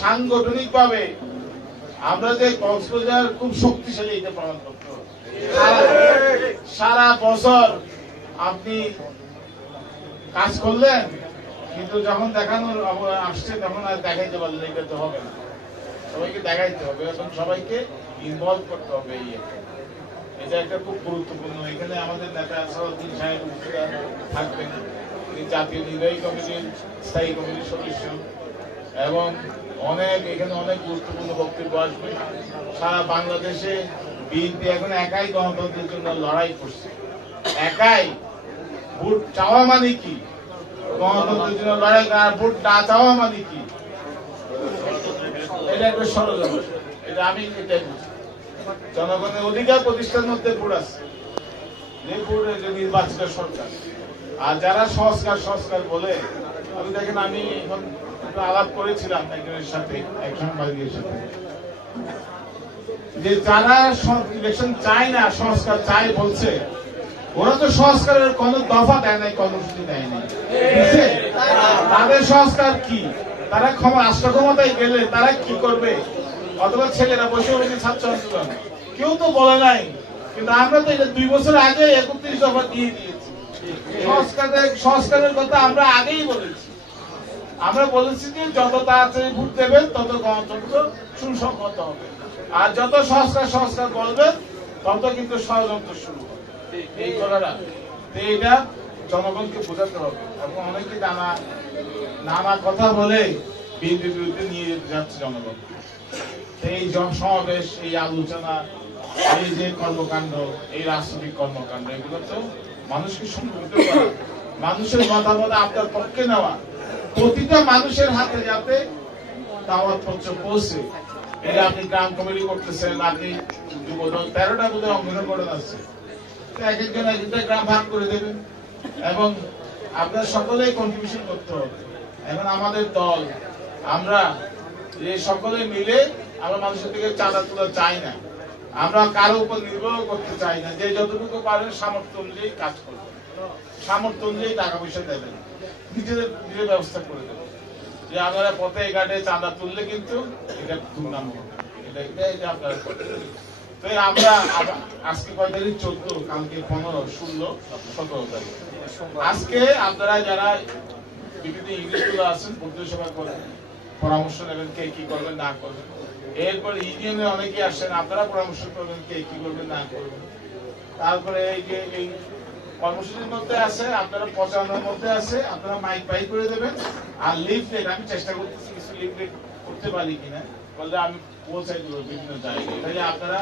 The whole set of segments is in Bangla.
সাংগঠনিক ভাবে আমরা যে কক্সবাজার খুব শক্তিশালী এটা প্রমাণ করতে হবে। সারা বছর আপনি কাজ করলেন, কিন্তু যখন দেখানোর আসছে তখন আর দেখাইতে পারলেন, এটা তো হবে না। সবাইকে দেখাইতে হবে এবং সবাইকে ইনভলভ করতে হবে। এটা একটা খুব গুরুত্বপূর্ণ। এখানে আমাদের নেতা আসাদুদ্দিন সাহেব থাকবেন, তিনি জাতীয় নির্বাহী কমিটির স্থায়ী কমিটির সদস্য এবং এখানে অনেক গুরুত্বপূর্ণ বক্তব্য আসবে। সারা বাংলাদেশে বিএনপি এখন একাই গণতন্ত্রের জন্য লড়াই করছে। একাই ভোট চাওয়া মানে কি? গণতন্ত্রের জন্য লড়াই করা, ভোট না চাওয়া মানে কি? এটা একটা ষড়যন্ত্র। এটা আমি এটাই বুঝি। জনগণের অধিকার প্রতিষ্ঠার মধ্যে ভোট আছে, যে ভোট নির্বাচিত সরকার। আর যারা সংস্কার বলে, আমি দেখেন, আমি এখন আলাপ করেছিলাম একজনের সাথে, এক সাংবাদিকের সাথে, যে যারা ইলেকশন চায় না, সংস্কার চায় বলছে, ওরা তো সংস্কারের কোন দফা দেয় নাই, কর্মসূচি দেয় নাই। তাদের সংস্কার কি? তারা রাষ্ট্র ক্ষমতায় গেলে তারা কি করবে? অথবা ছেলেরা বসে বসে ছাত্র আন্দোলন, কেউ তো বলে নাই। কিন্তু আমরা তো এটা 2 বছর আগে 31 দফা দিয়ে দিয়েছি। সংস্কারের কথা আমরা আগেই বলেছি। আমরা বলেছি যে যত তাড়াতাড়ি ভোট দেবেন তত গণতন্ত্র সুসংহত হবে, আর যত সংস্কার বলবেন তত কিন্তু ষড়যন্ত্র শুরু হবে। এই কথাটা এটা জনগণকে বোঝাতে হবে। এবং অনেকে নানা কথা বলে বিএনপির বিরুদ্ধে নিয়ে যাচ্ছে জনগণ। এই সমাবেশ, এই আলোচনা, এই যে কর্মকাণ্ড, এই রাজনৈতিক কর্মকাণ্ড, এগুলো তো মানুষকে সংগঠিত করা, মানুষের মতামত আপনার পক্ষে নেওয়া, প্রতিটা মানুষের হাতে যাতে দাওয়াতপত্র পৌঁছে। এটা আপনি গ্রাম কমিটি করতেছেন, আপনি যুবদল 13টা বোধহয় অংশগ্রহণ আছে, এক একজন একটা গ্রাম ভাগ করে দেবেন এবং আপনার সকলেই কন্ট্রিবিউশন করতে হবে। এখন আমাদের দল, আমরা সকলে মিলে আমরা মানুষের থেকে চাঁদা তোলা চাই না, আমরা কারো উপর নির্ভর করতে চাই না। যে যতটুকু পারেন সামর্থ্য অনুযায়ী কাজ করবেন, সামর্থ্য অনুযায়ী টাকা পয়সা দেবেন, নিজের ব্যবস্থা করে দেবেন। যে আপনারা পথে ঘাটে চাঁদা তুললে কিন্তু এটা দুর্নাম হবে। এটা আপনারা তো আমরা আজকে কয় তারিখ? 14, কালকে 15, 16, 17 তারিখ। আজকে আপনারা যারা বিভিন্ন ইউনিটগুলো আছেন, পৌরসভা করেন, পরামর্শ নেবেন কে কি করবেন না করবেন। এরপর ইউনিয়নে অনেকে আসেন, আপনারা পরামর্শ করবেন কে কি করবেন না করবেন। তারপরে এই যে এই কর্মসূচির মধ্যে আছে, আপনারা পৌঁছানোর মধ্যে আছে, আপনারা মাইক বাই করে দেবেন। আর লিফলেট, আমি চেষ্টা করতেছি কিছু লিফলেট করতে পারি কিনা, বললে আমি পৌঁছাই দেবো বিভিন্ন জায়গায়। তাহলে আপনারা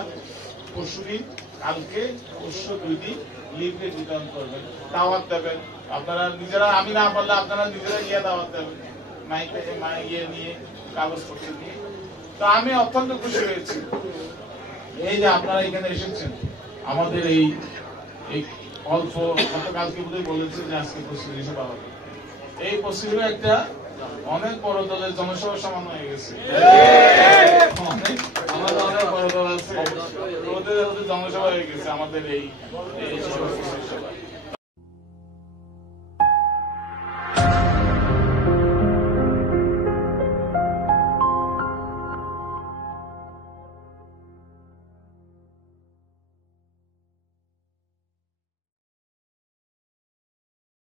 পরশুদিন, কালকে, পরশু 2 দিন লিফলেট বিতরণ করবেন, দাওয়াত দেবেন। আপনারা নিজেরা, আমি না বললে আপনারা নিজেরা গিয়ে দাওয়াত দেবেন, ইয়ে নিয়ে, কাগজপত্র নিয়ে। তো আমি অত্যন্ত খুশি হয়েছি এই যে আপনারা এখানে এসেছেন। আমাদের এই অল্প, গতকালকে বোধহয় বলেছে যে আজকে 25 সভা হবে। এই 25 একটা অনেক বড় দলের জনসভা সমান হয়ে গেছে। আমাদের অনেক বড় দল আছে, ওদের জনসভা হয়ে গেছে আমাদের এই